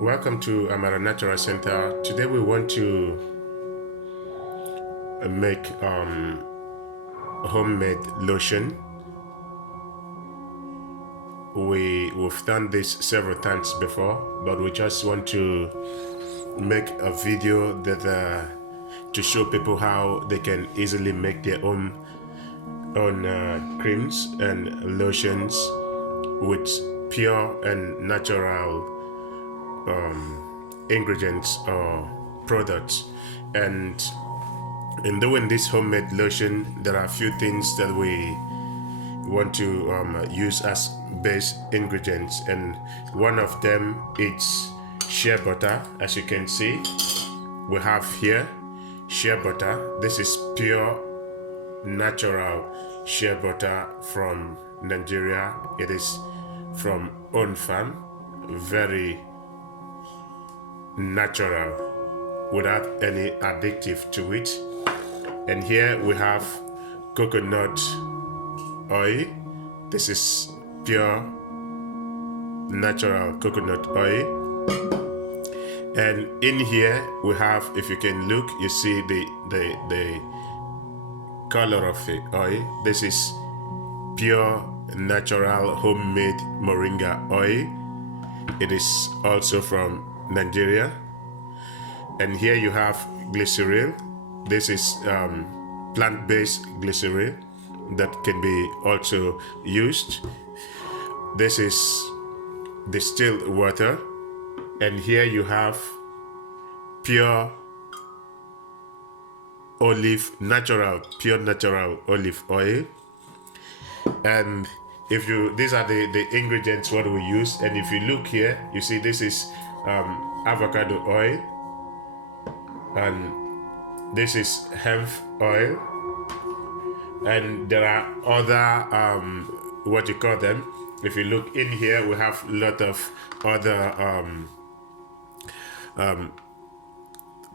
Welcome to Amara Natural Center. Today we want to make homemade lotion. We've done this several times before, but we just want to make a video that to show people how they can easily make their own creams and lotions with pure and natural ingredients or products. And in doing this homemade lotion, there are a few things that we want to use as base ingredients, and one of them is shea butter. As you can see, we have here shea butter. This is pure natural shea butter from Nigeria. It is from own farm, very natural without any addictive to it. And here we have coconut oil. This is pure natural coconut oil. And in here we have, if you can look, you see the color of the oil. This is pure natural homemade moringa oil. It is also from Nigeria. And here you have glycerol. This is plant-based glycerol that can be also used. This is distilled water. And here you have pure pure natural olive oil. And if you, these are the ingredients what we use. And if you look here, you see this is avocado oil, and this is hemp oil, and there are other what you call them. If you look in here, we have a lot of other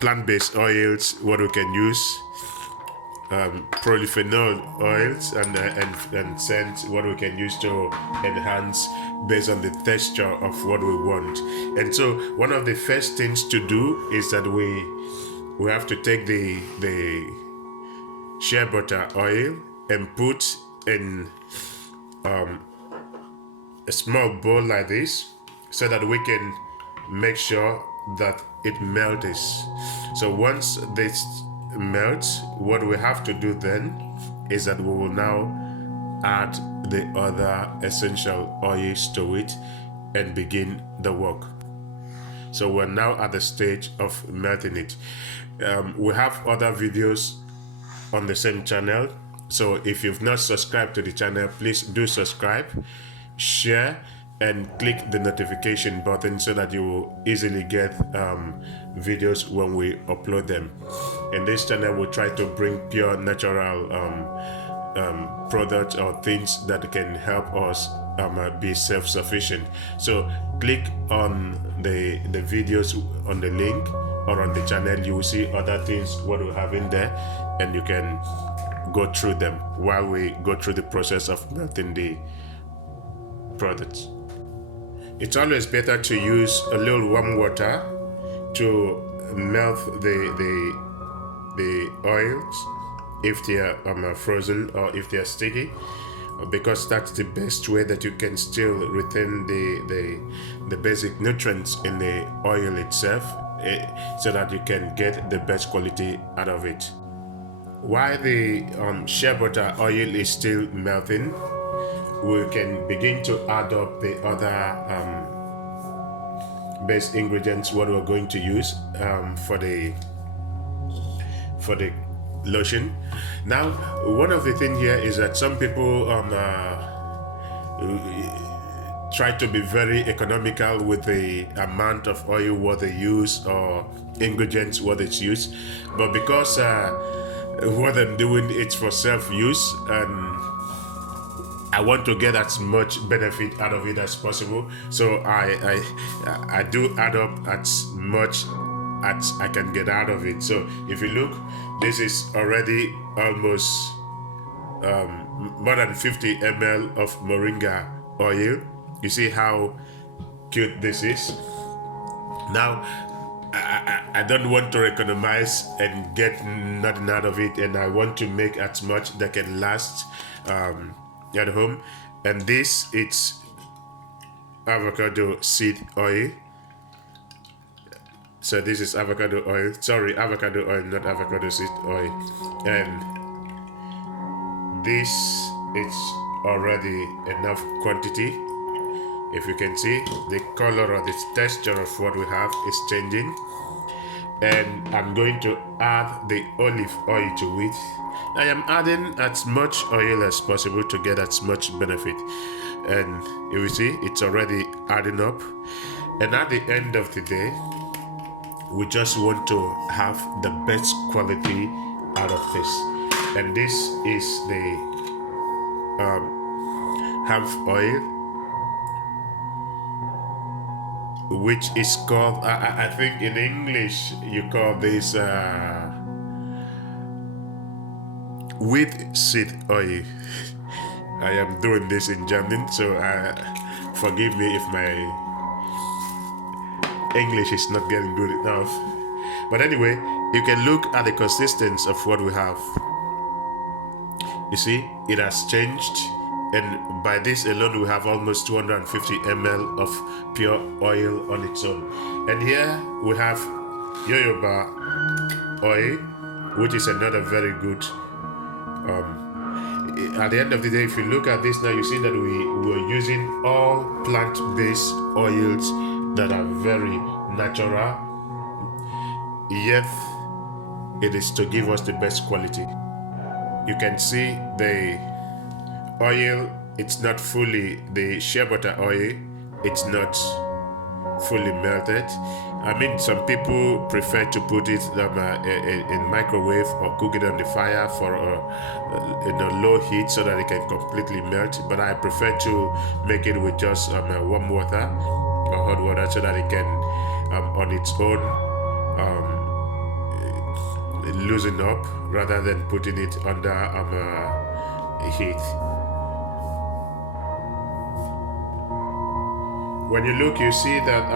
plant-based oils what we can use, polyphenol oils and scents what we can use to enhance based on the texture of what we want. And so one of the first things to do is that we have to take the shea butter oil and put in a small bowl like this, so that we can make sure that it melts. So once this melts, what we have to do then is that we will now add the other essential oils to it and begin the work. So we're now at the stage of melting it. We have other videos on the same channel, so if you've not subscribed to the channel, please do subscribe, share, and click the notification button so that you will easily get videos when we upload them. In this channel, we try to bring pure natural products or things that can help us be self-sufficient. So click on the videos on the link or on the channel. You will see other things what we have in there, and you can go through them while we go through the process of melting the products. It's always better to use a little warm water to melt the oils if they are frozen or if they are sticky, because that's the best way that you can still retain the basic nutrients in the oil itself, so that you can get the best quality out of it. While the shea butter oil is still melting, we can begin to add up the other base ingredients what we're going to use for the lotion. Now, one of the things here is that some people try to be very economical with the amount of oil what they use or ingredients what it's used, but because what I'm doing it's for self-use, and I want to get as much benefit out of it as possible, so I do add up as much as I can get out of it. So if you look, this is already almost more than 50 ml of moringa oil. You see how cute this is. Now, I don't want to economize and get nothing out of it, and I want to make as much that can last at home. And this, it's avocado seed oil. So this is avocado oil. Sorry, avocado oil, not avocado seed oil. And this is already enough quantity. If you can see, the color or the texture of what we have is changing. And I'm going to add the olive oil to it. I am adding as much oil as possible to get as much benefit. And you will see it's already adding up. And at the end of the day, we just want to have the best quality out of this. And this is the hemp oil, which is called, I think in English you call this wheat seed oil. I am doing this in German, so forgive me if my English is not getting good enough. But anyway, you can look at the consistency of what we have. You see, it has changed, and by this alone we have almost 250 ml of pure oil on its own. And here we have jojoba oil, which is another very good. At the end of the day, if you look at this now, you see that we're using all plant-based oils that are very natural, yet it is to give us the best quality. You can see the oil, it's not fully, the shea butter oil, it's not fully melted. I mean, some people prefer to put it in microwave or cook it on the fire for in a low heat so that it can completely melt. But I prefer to make it with just warm water or hot water so that it can on its own loosen up rather than putting it under heat. When you look, you see that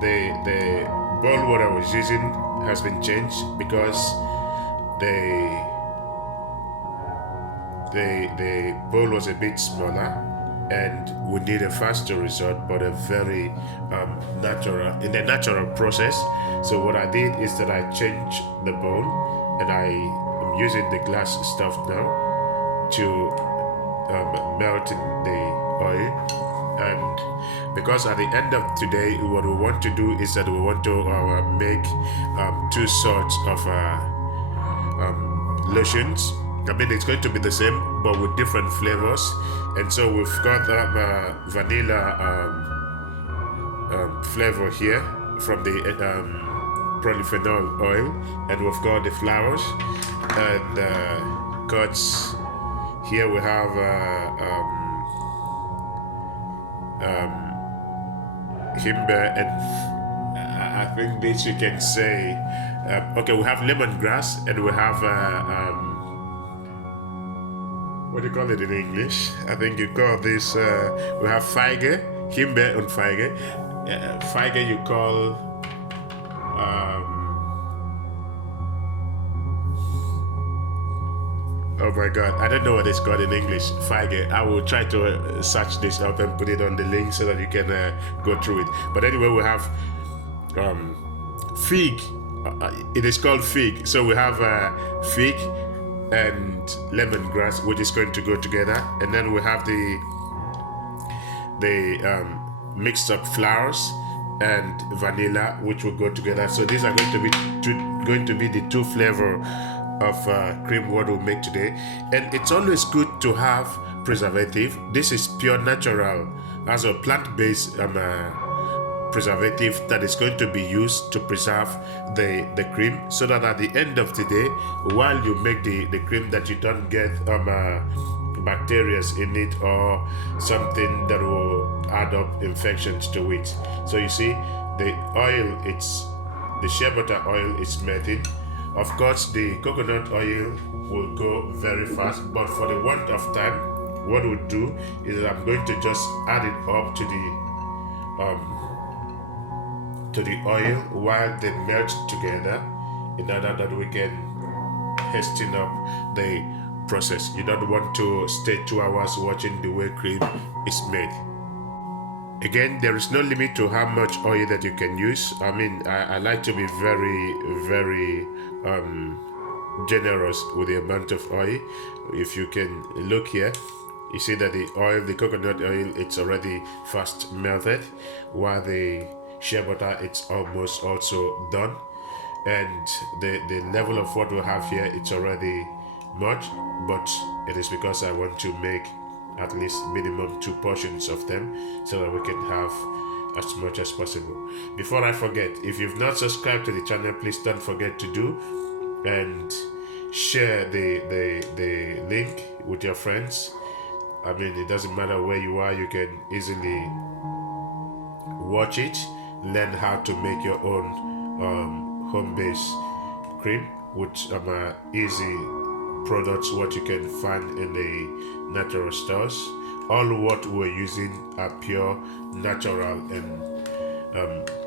the bowl what I was using has been changed because the bowl was a bit smaller and we need a faster result, but a very natural process. So what I did is that I changed the bowl and I am using the glass stuff now to melt in the oil. And because at the end of today, what we want to do is that we want to make two sorts of lotions. I mean, it's going to be the same, but with different flavors. And so we've got vanilla flavor here from the polyphenol oil, and we've got the flowers. And cuts here we have himber, and I think this you can say okay, we have lemongrass, and we have what do you call it in English? I think you call this we have feige, himber and feige. Feige you call oh my god, I don't know what it's called in English. Feige. I will try to search this up and put it on the link so that you can go through it. But anyway, we have fig. It is called fig. So we have fig and lemongrass, which is going to go together. And then we have the mixed up flowers and vanilla, which will go together. So these are going to be the two flavor of cream what we'll make today. And it's always good to have preservative. This is pure natural as a plant-based preservative that is going to be used to preserve the cream, so that at the end of the day, while you make the cream, that you don't get bacteria in it or something that will add up infections to it. So you see, the oil, it's the shea butter oil is melting. Of course, the coconut oil will go very fast, but for the want of time, what we'll do is I'm going to just add it up to the to the oil while they melt together, in order that we can hasten up the process. You don't want to stay 2 hours watching the way cream is made. Again, there is no limit to how much oil that you can use. I mean, I like to be very generous with the amount of oil. If you can look here, you see that the oil, the coconut oil, it's already fast melted, while the shea butter, it's almost also done. And the level of what we have here, it's already much, but it is because I want to make at least minimum 2 portions of them, so that we can have as much as possible. Before I forget, if you've not subscribed to the channel, please don't forget to do, and share the link with your friends. I mean, it doesn't matter where you are, you can easily watch it, learn how to make your own home-based cream with easy products, what you can find in the natural stores. All what we're using are pure natural and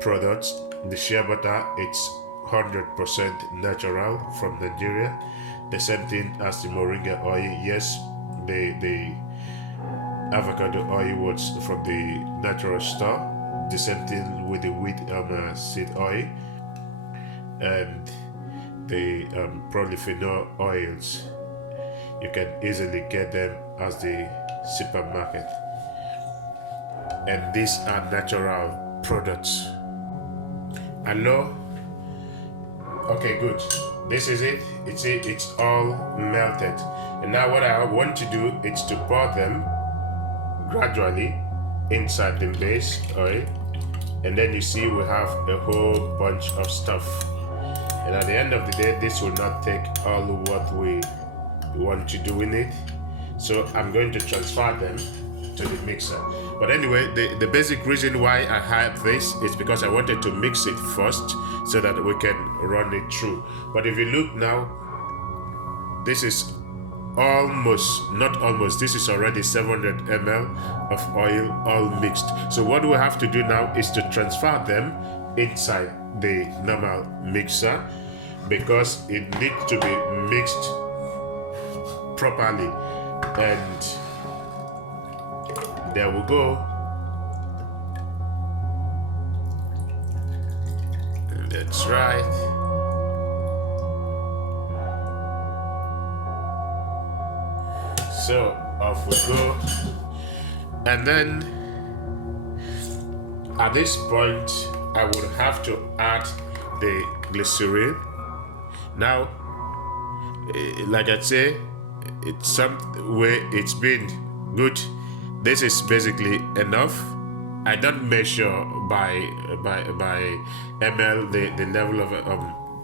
products. The shea butter, it's 100% natural from Nigeria. The same thing as the moringa oil. Yes, the avocado oil was from the natural store. The same thing with the wheat seed oil and the polyphenol oils. You can easily get them as the supermarket, and these are natural products. Hello. Okay, good. This is it. It's all melted, and now what I want to do is to pour them gradually inside the base oil, and then you see we have a whole bunch of stuff. And at the end of the day, this will not take all what we want to do in it. So I'm going to transfer them to the mixer. But anyway, the basic reason why I have this is because I wanted to mix it first so that we can run it through. But if you look now, this is this is already 700 ml of oil all mixed. So what we have to do now is to transfer them inside the normal mixer, because it needs to be mixed properly. And there we go. That's right. So off we go. And then at this point I would have to add the glycerin. Now, like I say, it's some way it's been good. This is basically enough. I don't measure by ml the level of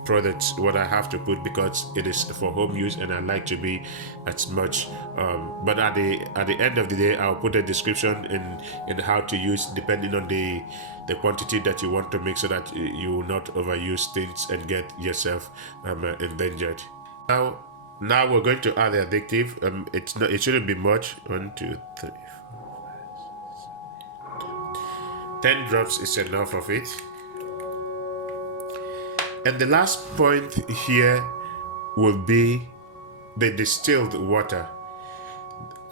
products what I have to put, because it is for home use and I like to be as much. But at the end of the day, I'll put a description in how to use, depending on the quantity that you want to make, so that you will not overuse things and get yourself endangered. Now we're going to add the addictive. It shouldn't be much. 1, 2, 3, 4, 5, 6, 7, 10 drops is enough of it. And the last point here will be the distilled water.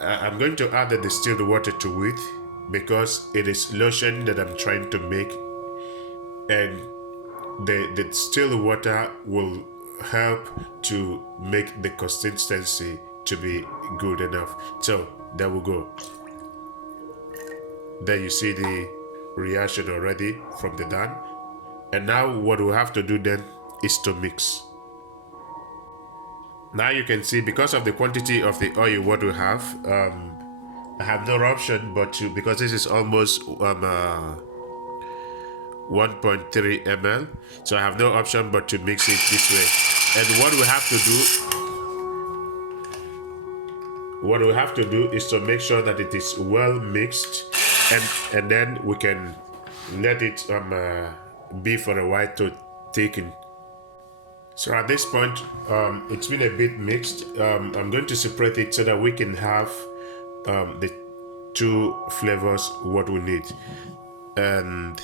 I'm going to add the distilled water to it because it is lotion that I'm trying to make, and the distilled water will help to make the consistency to be good enough. So there we go. There you see the reaction already from the done. And now what we have to do then is to mix. Now you can see, because of the quantity of the oil what we have, I have no option but to, because this is almost 1.3 ml, so I have no option but to mix it this way. And what we have to do is to make sure that it is well mixed, and then we can let it be for a while to thicken. So at this point, it's been a bit mixed. I'm going to separate it so that we can have the two flavors what we need. And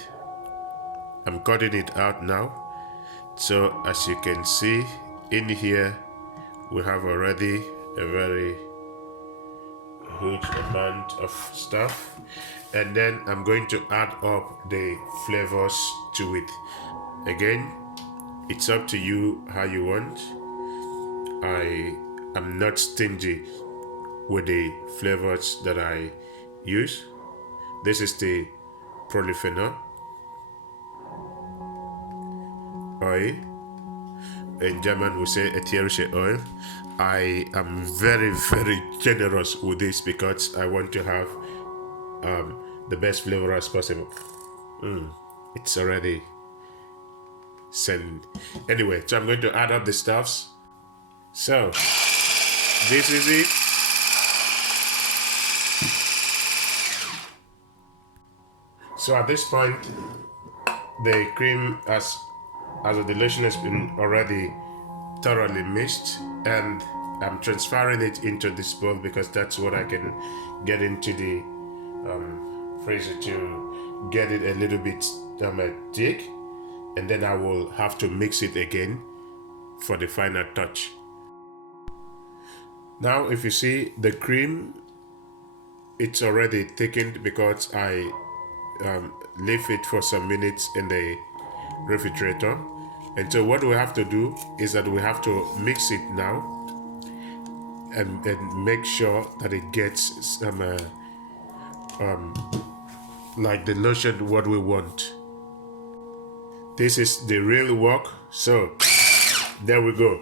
I'm cutting it out now. So as you can see in here, we have already a very huge amount of stuff, and then I'm going to add up the flavors to it. Again, it's up to you how you want. I am not stingy with the flavors that I use. This is the polyphenol oil. In German we say ätherische oil. I am very generous with this because I want to have the best flavor as possible. It's already sent. Anyway, so I'm going to add up the stuffs. So this is it. So at this point, the cream as the lotion has been already thoroughly mixed, and I'm transferring it into this bowl because that's what I can get into the freezer to get it a little bit thick, and then I will have to mix it again for the final touch. Now if you see the cream, it's already thickened because I leave it for some minutes in the refrigerator. And so what we have to do is that we have to mix it now and make sure that it gets some like the lotion what we want. This is the real work. So there we go.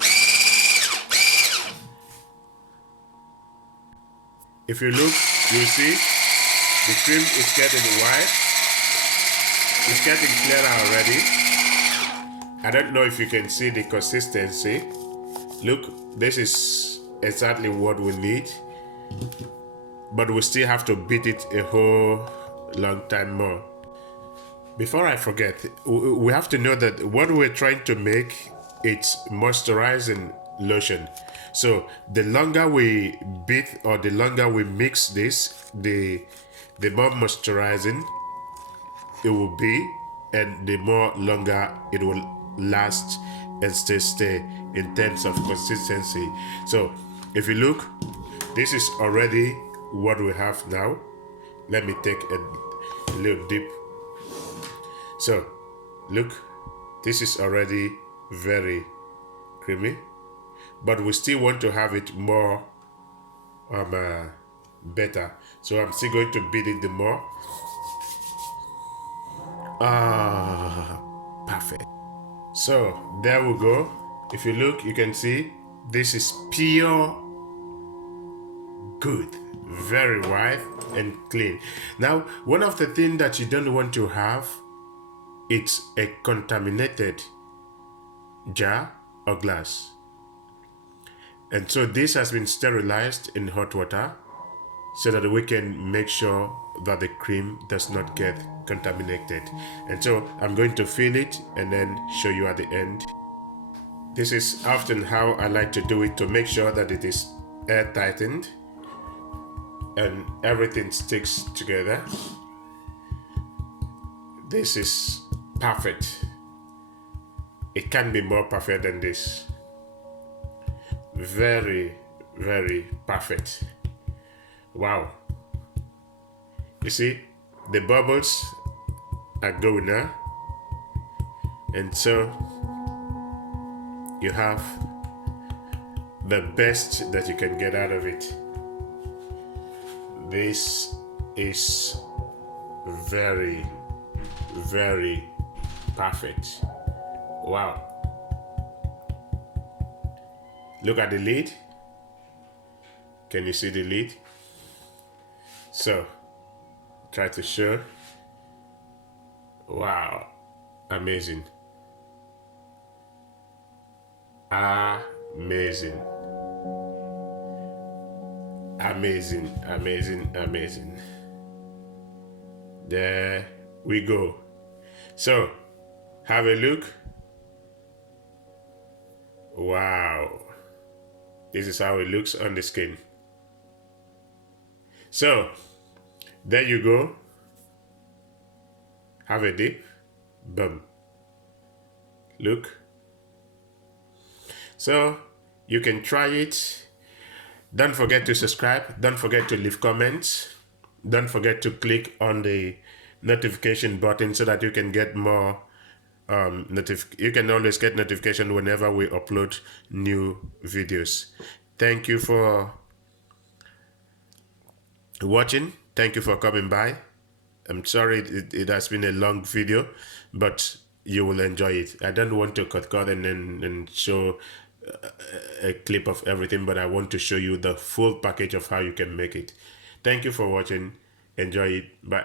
If you look, you see the cream is getting white. It's getting clearer already. I don't know if you can see the consistency. Look, this is exactly what we need, but we still have to beat it a whole long time more. Before I forget, we have to know that what we're trying to make, it's moisturizing lotion. So the longer we beat or the longer we mix this, the more moisturizing it will be, and the more longer it will last and stay in terms of consistency. So if you look, this is already what we have now. Let me take a little dip. So look, this is already very creamy, but we still want to have it more better. So I'm still going to beat it the more. Perfect. So there we go. If you look, you can see this is pure good, very white and clean. Now, one of the things that you don't want to have, it's a contaminated jar or glass. And so this has been sterilized in hot water so that we can make sure that the cream does not get contaminated. And so I'm going to fill it and then show you at the end. This is often how I like to do it, to make sure that it is air tightened and everything sticks together. This is perfect. It can't be more perfect than this. Very perfect. Wow. You see, the bubbles are going now, and so you have the best that you can get out of it. This is very perfect. Wow. Look at the lid. Can you see the lid? So, try to show. Wow, amazing. Amazing. There we go. So, have a look. Wow. This is how it looks on the skin. So, there you go. Have a dip. Boom. Look. So you can try it. Don't forget to subscribe. Don't forget to leave comments. Don't forget to click on the notification button so that you can get more you can always get notification whenever we upload new videos. Thank you for watching. Thank you for coming by. I'm sorry it has been a long video, but you will enjoy it. I don't want to cut and show a clip of everything, but I want to show you the full package of how you can make it. Thank you for watching. Enjoy it. Bye.